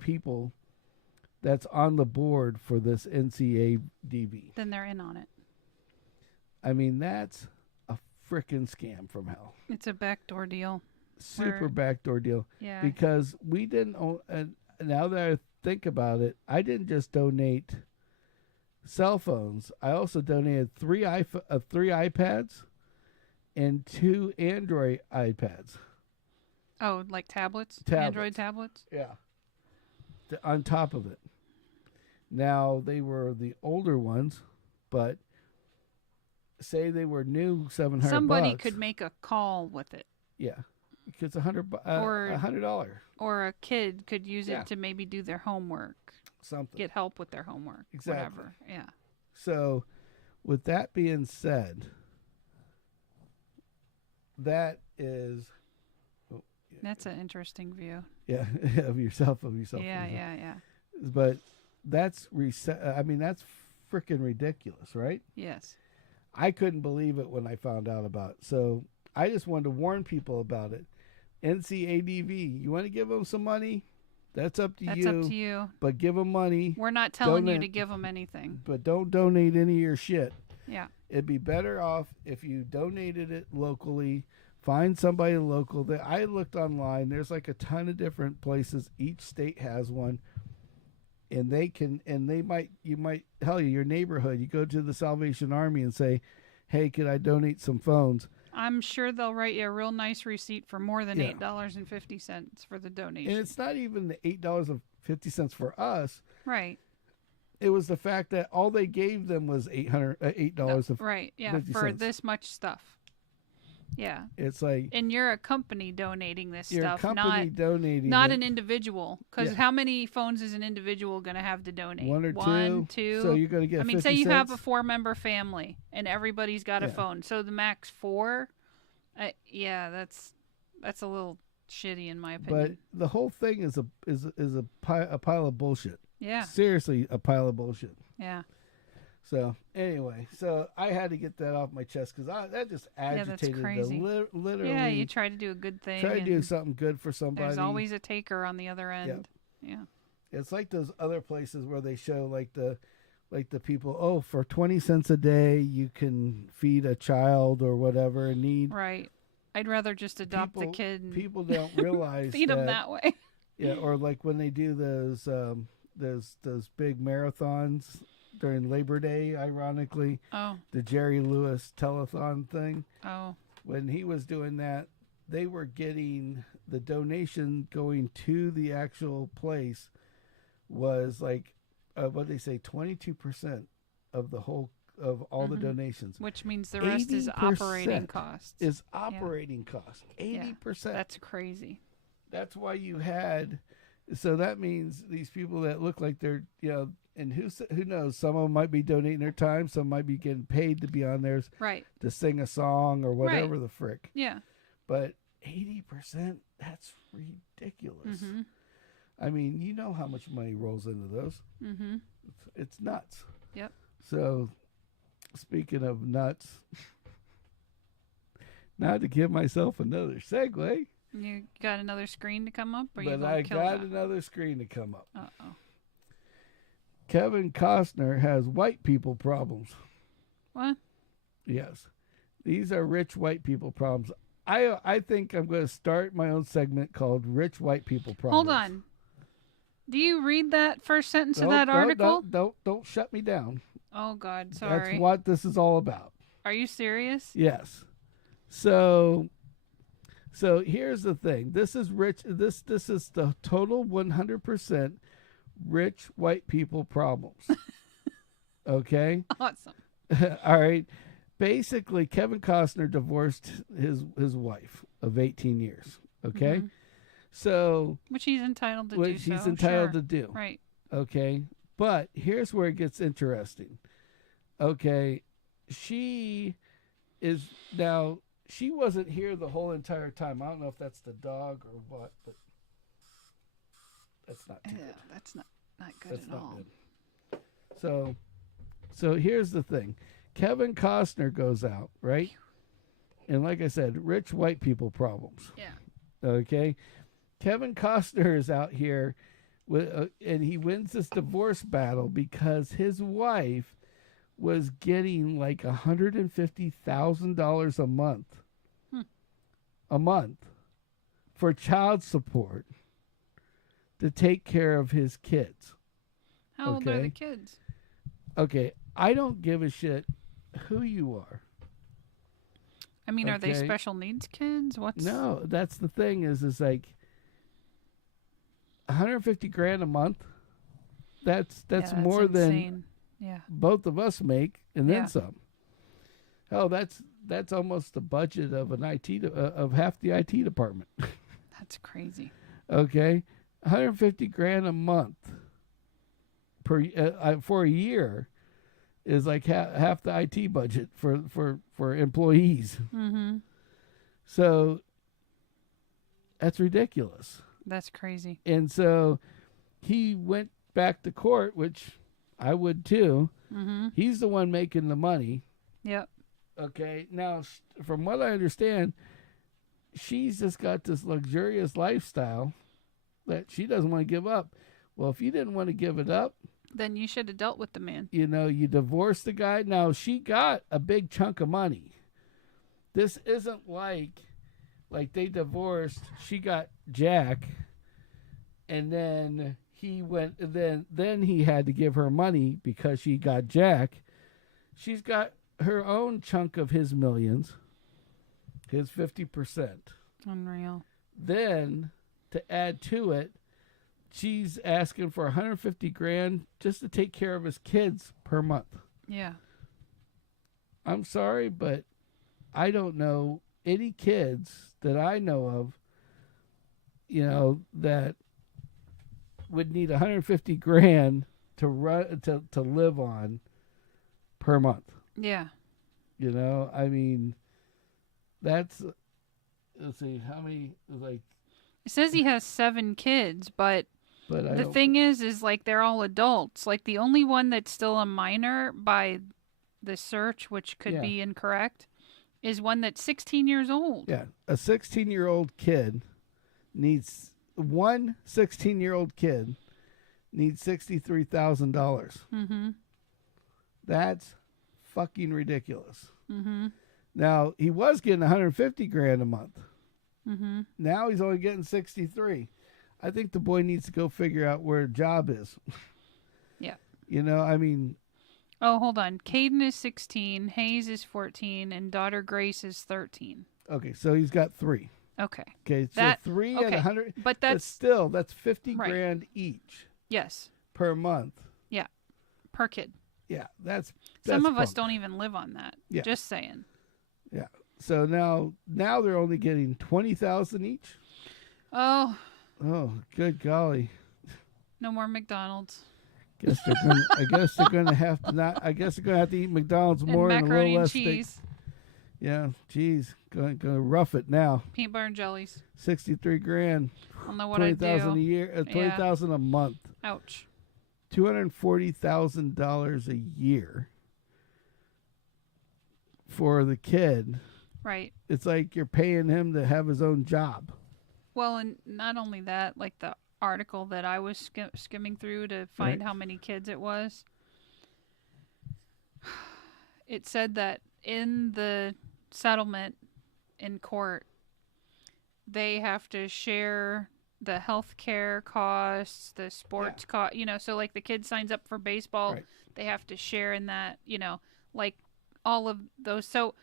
people that's on the board for this NCADV. Then they're in on it. I mean, that's a frickin' scam from hell. It's a backdoor deal. Super backdoor deal. Yeah. Because we didn't own, and now that I think about it, I didn't just donate cell phones. I also donated three iPads and 2 Android iPads. Oh, like tablets? Tablets. Android tablets? Yeah. On top of it. Now, they were the older ones, but say they were new $700. Somebody could make a call with it. Yeah. It's $100. Or a kid could use Yeah. it to maybe do their homework. Something. Get help with their homework. Exactly. Whatever. Yeah. So, with that being said, that is... Oh, yeah. That's an interesting view. Yeah, of yourself. Yeah. But that's that's freaking ridiculous, right? Yes. I couldn't believe it when I found out about it. So I just wanted to warn people about it. NCADV, you want to give them some money? That's up to you. That's up to you. But give them money. We're not telling you Donate. to give them anything. But don't donate any of your shit. Yeah. It'd be better off if you donated it locally. Find somebody local. I looked online. There's like a ton of different places. Each state has one. And you might, hell, your neighborhood, you go to the Salvation Army and say, hey, could I donate some phones? I'm sure they'll write you a real nice receipt for more than Yeah. $8.50 for the donation. And it's not even the $8.50 for us. Right. It was the fact that all they gave them was $8. Right. Yeah. 50 For cents. this much stuff. Yeah. It's like And you're a company donating this your stuff, company donating not it. an individual. Because Yeah. how many phones is an individual going to have to donate? One or One, two. two. So you're going to get 50 say you have a cents? 4-member family and everybody's got a Yeah. phone. So the max 4. Yeah, that's a little shitty in my But opinion. the whole thing is a pile of bullshit. Yeah. Seriously, a pile of bullshit. Yeah. So anyway, I had to get that off my chest because that just agitated that's crazy. literally. Yeah, you try to do a good thing. Try to do something good for somebody. There's always a taker on the other end. Yeah. It's like those other places where they show like the people. Oh, for 20 cents a day, you can feed a child or whatever in need. Right. I'd rather just adopt the kid. And people don't realize feed them that way. Yeah, or like when they do those big marathons during Labor Day, ironically. Oh. The Jerry Lewis telethon thing. Oh. When he was doing that, they were getting the donation going to the actual place was like, what they say, 22% of the whole of all the donations. Which means the rest is operating costs. Is operating cost. 80%. That's crazy. That's why you had. So that means these people that look like they're, and who knows? Some of them might be donating their time. Some might be getting paid to be on there, right? To sing a song or whatever the frick. Yeah. But 80%, that's ridiculous. Mm-hmm. I mean, you know how much money rolls into those. Mm-hmm. It's nuts. Yep. So, speaking of nuts, not to give myself another segue. You got another screen to come up? Or But I got another screen to come up. Uh-oh. Kevin Costner has white people problems. What? Yes. These are rich white people problems. I think I'm going to start my own segment called Rich White People Problems. Hold on. Do you read that first sentence of that article? Don't shut me down. Oh, God. Sorry. That's what this is all about. Are you serious? Yes. So here's the thing. This is rich. This is the total 100% rich white people problems. Okay? Awesome. All right. Basically, Kevin Costner divorced his wife of 18 years. Okay? Mm-hmm. So which he's entitled to do. Which he's entitled to do. Right. Okay? But here's where it gets interesting. Okay? She wasn't here the whole entire time. I don't know if that's the dog or what, but that's not too good. That's not good at all. Good. So here's the thing. Kevin Costner goes out, right? And like I said, rich white people problems. Yeah. Okay? Kevin Costner is out here and he wins this divorce battle because his wife was getting like $150,000 a month. A month for child support to take care of his kids. How old are the kids? Okay, I don't give a shit who you are. I mean, are they special needs kids? No, that's the thing is like $150,000 a month. That's more than both of us make, and then some. Hell, that's almost the budget of an of half the IT department. That's crazy. Okay, $150,000 a month for a year is like half the IT budget for employees. Mm-hmm. So that's ridiculous. That's crazy. And so he went back to court, which I would too. Mm-hmm. He's the one making the money. Yep. Okay. Now, from what I understand, she's just got this luxurious lifestyle that she doesn't want to give up. Well, if you didn't want to give it up, then you should have dealt with the man. You divorced the guy. Now, she got a big chunk of money. This isn't like they divorced. She got Jack, and then he went. Then he had to give her money because she got Jack. She's got her own chunk of his millions, his 50%. Unreal. Then to add to it, she's asking for $150,000 just to take care of his kids per month. Yeah. I'm sorry, but I don't know any kids that I know of, that would need $150,000 to live on per month. Yeah. I mean, that's, let's see, how many, like It says he has 7 kids, but But I the don't. thing is like they're all adults. Like the only one that's still a minor by the search, which could Yeah. be incorrect, is one that's 16 years old. Yeah, a 16-year-old kid needs one 16-year-old kid needs $63,000. Mm-hmm. That's fucking ridiculous. Mm-hmm. Now he was getting 150 grand a month. Mm-hmm. Now he's only getting 63. I think the boy needs to go figure out where a job is. Yeah. You know, I mean, Oh, hold on. Caden is 16, Hayes is 14, and daughter Grace is 13. okay, so he's got 3. Okay. Okay, so That- 3 okay, at 100. But But that's still, that's 50 Right. grand each yes, per month. per kid. Yeah, that's Some of us punk. don't even live on that. Yeah. Just saying. So now they're only getting 20,000 each. Oh, Oh, good golly! no more McDonald's. I guess they're gonna have to not. I guess they're gonna have to eat McDonald's And more and a macaroni little and less cheese. steak. Yeah, geez, gonna rough it now. Peanut butter and jellies. 63 grand, I don't know what I'd 20,000 a do. year, 20,000 a month, Ouch. $240,000 a year for the kid. Right. It's like you're paying him to have his own job. Well, and not only that, like the article that I was skimming through to find Right. how many kids it was, it said that in the settlement in court, they have to share the health care costs, the sports cost, so like the kid signs up for baseball, Right. they have to share in that, like all of those. So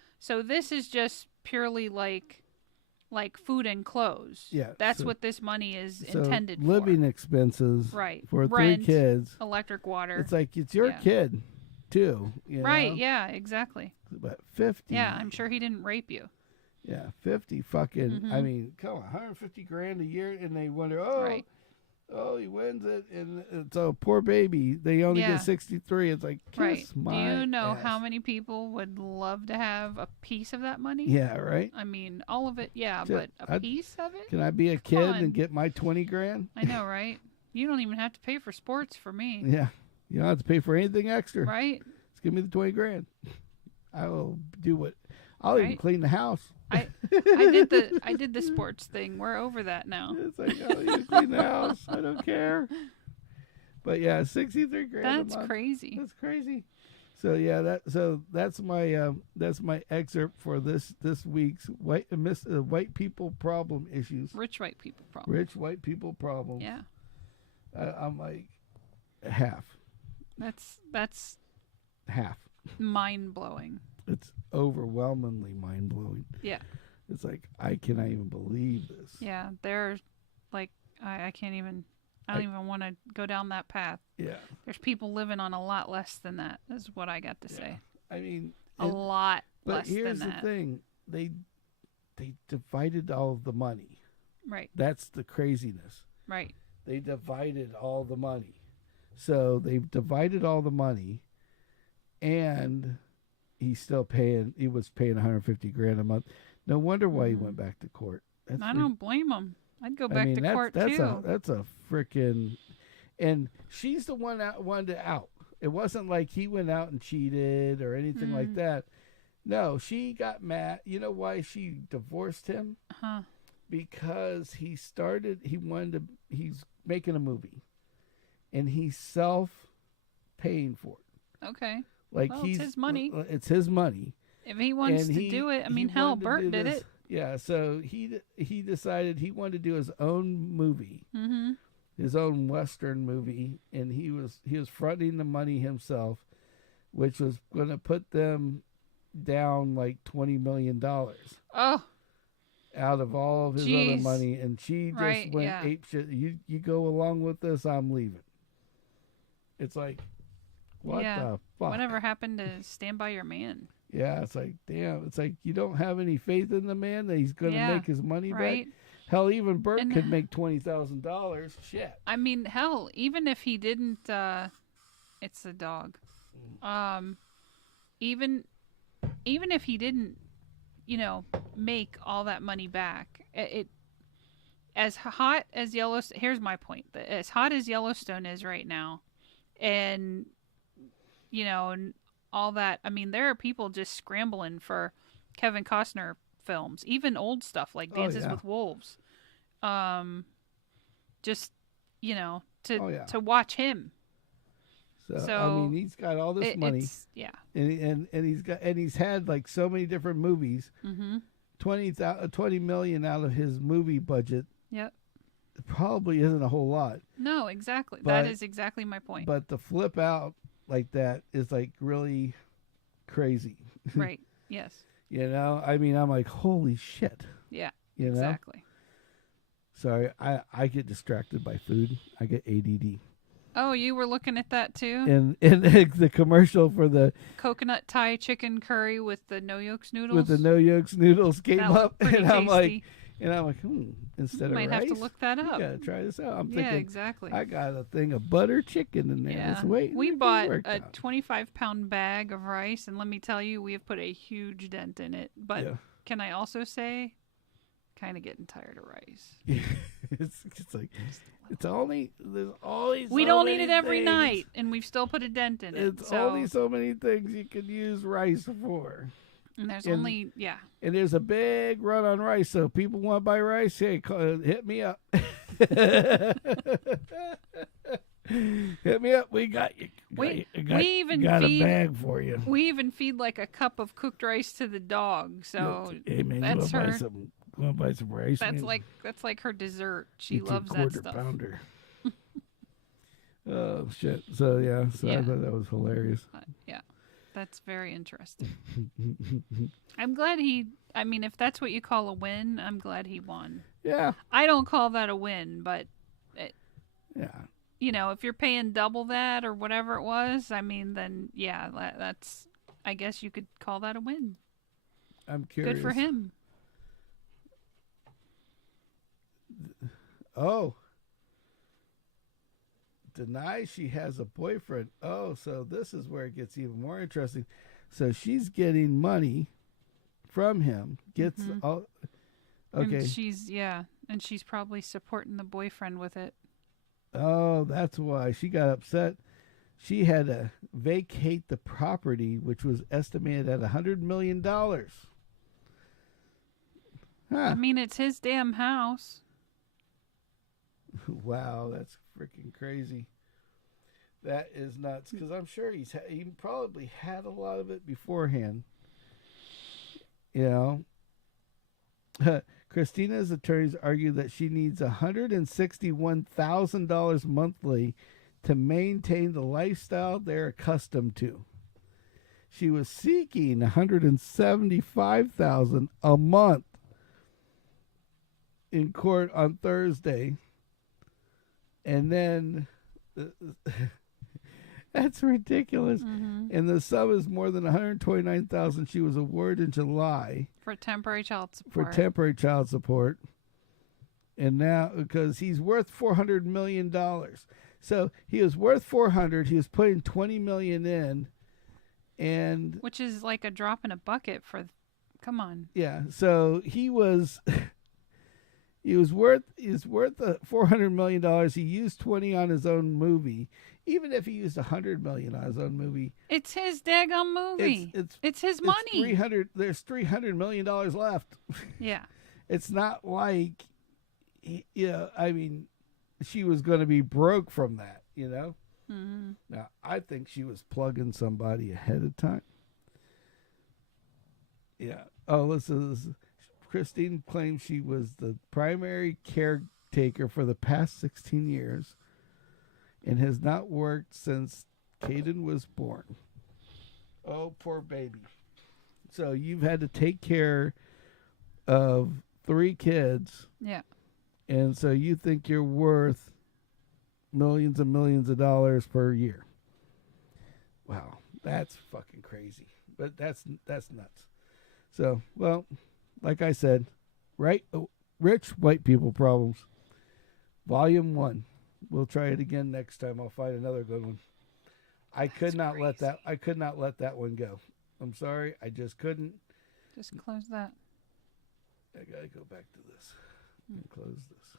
this is just purely like food and clothes. Yeah, That's so- what this money is So intended living for. expenses Right. for Rent, 3 kids. electric, water. It's like it's your Yeah. kid too. You Right, know? yeah, exactly. But 50. Yeah, I'm sure he didn't rape you. Yeah, 50 fucking. Mhm. I mean, come on, 150 grand a year, and they wonder, oh, Right. oh, he wins it, and it's a poor baby. They only Yeah. get 63. It's like, kiss Right. Do my you know ass. how many people would love to have a piece of that money? Yeah, right. I mean, all of it, yeah, Shit, but a piece of it? Can I be a kid on. and get my 20 grand? I know, right? You don't even have to pay for sports for me, Yeah, you don't have to pay for anything extra. right? Just give me the 20 grand. I will do what. I'll even Right. clean the house. I did the sports thing. We're over that now. It's like, I'll even clean the house. I don't care. But yeah, 63 grand. a That's month. crazy. That's crazy. So that's my excerpt for this week's white people problem issues. Rich white people problem. Rich white people problem. Yeah. I'm like half. That's Half. mind blowing. It's overwhelmingly mind blowing. Yeah. It's like I cannot even believe this. Yeah. They're like I can't even. I don't even want to go down that path. Yeah. There's people living on a lot less than that. Is what I got to say. I mean, A lot but less here's than the that. thing: they divided all of the money. Right. That's the craziness. Right. They divided all the money. So they've divided all the money, and he was paying 150 grand a month. No wonder why he went back to court. That's I don't blame them. I'd go back to court that's too. That's a freaking, and she's the one that wanted out. It wasn't like he went out and cheated or anything like that. No, she got mad. You know why she divorced him? Huh. Because he's making a movie, and he's paying for it. Okay. Like Well, it's his money. It's his money. If he wants And to do it, I mean, hell, wanted to Bert do did this- it. Yeah, so he decided he wanted to do his own movie, Mm-hmm. his own Western movie, and he was fronting the money himself, which was going to put them down like $20 million Oh, out of all of his other Jeez. money, and she just Right, went yeah. ape shit. You go along with this, I'm leaving. It's like, what Yeah. the fuck? whatever happened to Stand By Your Man? Yeah, it's like, damn. It's like you don't have any faith in the man that he's going to Yeah, make his money Right? back. Hell, even Bert And- could make $20,000. Shit. I mean, hell, even if he didn't, it's a dog. Even if he didn't, make all that money back, as hot as Yellowstone, here's my point. As hot as Yellowstone is right now, and, and all that, I mean, there are people just scrambling for Kevin Costner films, even old stuff like Oh Dances yeah. with Wolves. Just, to Oh yeah. to watch him. So I mean, So he's got all this money, it's yeah. and he's had like so many different movies. Mm-hmm. 20 million out of his movie budget Yep. probably isn't a whole lot. No, exactly. But- that is exactly my point. But to flip out like that is like really crazy. Right. Yes. I mean, I'm like, holy shit. Yeah. You know? Exactly. Sorry, I get distracted by food. I get ADD. Oh, you were looking at that too? And the commercial for the Coconut Thai chicken curry with the no yolks noodles. with the no yolks noodles came That up, looked pretty and I'm like, tasty. Instead You of might rice, have to look that you up. gotta try this out. I'm Yeah, thinking, exactly. I got a thing of butter chicken in there. Yeah. Just waiting We to be bought worked a out. 25-pound bag of rice, and let me tell you, we have put a huge dent in it. But Yeah. can I also say, kind of getting tired of rice. it's like there's always We so don't many eat it every things. night, and we've still put a dent in it. It's so, only so many things you can use rice for. and there's and- only, yeah. And there's a big run on rice, so people want to buy rice. Hey, hit me up. Hit me up. We got you. We even got feed- a bag for you. We even feed like a cup of cooked rice to the dog. So hey man, that's you wanna her. buy some rice? That's man? like her dessert. She Get you a loves that quarter stuff. pounder. Oh shit! So yeah, I Yeah. thought that was hilarious. Yeah, that's very interesting. I'm glad I mean, if that's what you call a win, I'm glad he won. Yeah, I don't call that a win, but yeah. if you're paying double that or whatever it was, I mean, then yeah, that's. I guess you could call that a win. I'm curious. Good for him. Oh. Denies she has a boyfriend. Oh, so this is where it gets even more interesting. So she's getting money from him. Gets Mhm. all okay. And she's probably supporting the boyfriend with it. Oh, that's why she got upset. She had to vacate the property, which was estimated at $100 million. Huh. I mean, it's his damn house. Wow, that's freaking crazy. That is nuts. Because I'm sure he probably had a lot of it beforehand. Christina's attorneys argue that she needs $161,000 monthly to maintain the lifestyle they're accustomed to. She was seeking $175,000 a month in court on Thursday. And then that's ridiculous. Mm-hmm. And the sum is more than $129,000 she was awarded in July For temporary child support. And now because he's worth $400 million. So he was worth 400, he was putting 20 million in, and Which is like a drop in a bucket for. Come on. yeah, so he was worth $400 million. He used 20 on his own movie. Even if he used $100 million on his own movie, It's his daggone movie. It's his money. There's $300 million left. Yeah. It's not like, I mean, she was going to be broke from that, Mm-hmm. Now, I think she was plugging somebody ahead of time. Yeah. Oh, listen. Christine claims she was the primary caretaker for the past 16 years and has not worked since Caden was born. Oh, poor baby. So you've had to take care of 3 kids, Yeah. and so you think you're worth millions and millions of dollars per year. Wow, that's fucking crazy. But that's nuts. So, well, like I said, rich white people problems. Volume 1. We'll try it again next time. I'll find another good one. I could not let that one go. I'm sorry, I just couldn't. Just close that. I gotta go back to this and close this.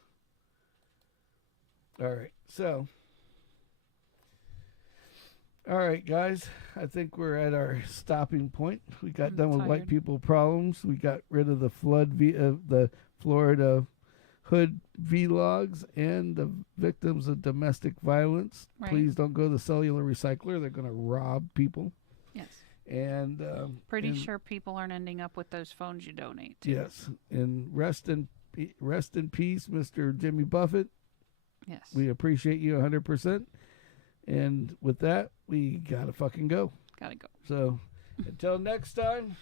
All right. So, all right, guys. I think we're at our stopping point. We got I'm done with tired. white people problems. We got rid of the the Florida hood vlogs and the victims of domestic violence. Right. Please don't go to the cellular recycler. They're going to rob people. Yes. And Pretty sure people aren't ending up with those phones you donate to. yes. And rest in peace, Mr. Jimmy Buffett. Yes. We appreciate you 100%. And with that, we gotta fucking go. Gotta go. So until next time.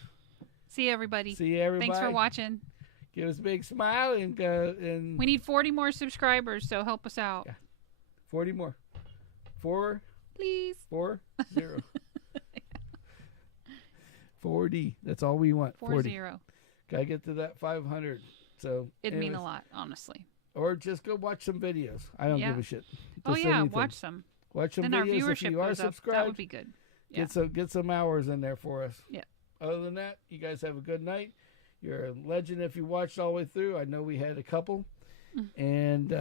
See you, everybody. See you, everybody. Thanks for watching. Give us a big smile and We need 40 more subscribers, so help us out. Yeah. 40 more. 4 Please. 4 0. 40. That's all we want. 40. Gotta get to that 500. So It'd mean a lot, honestly. Or just go watch some videos. I don't give a shit. Oh Just yeah, anything. watch some. Watch some Then videos. our viewership If you are goes up. That subscribed, would be good. Yeah. get some hours in there for us. Yeah. Other than that, you guys have a good night. You're a legend if you watched all the way through. I know we had a couple. And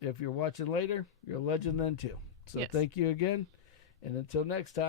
if you're watching later, you're a legend then too. So Yes. thank you again. And until next time.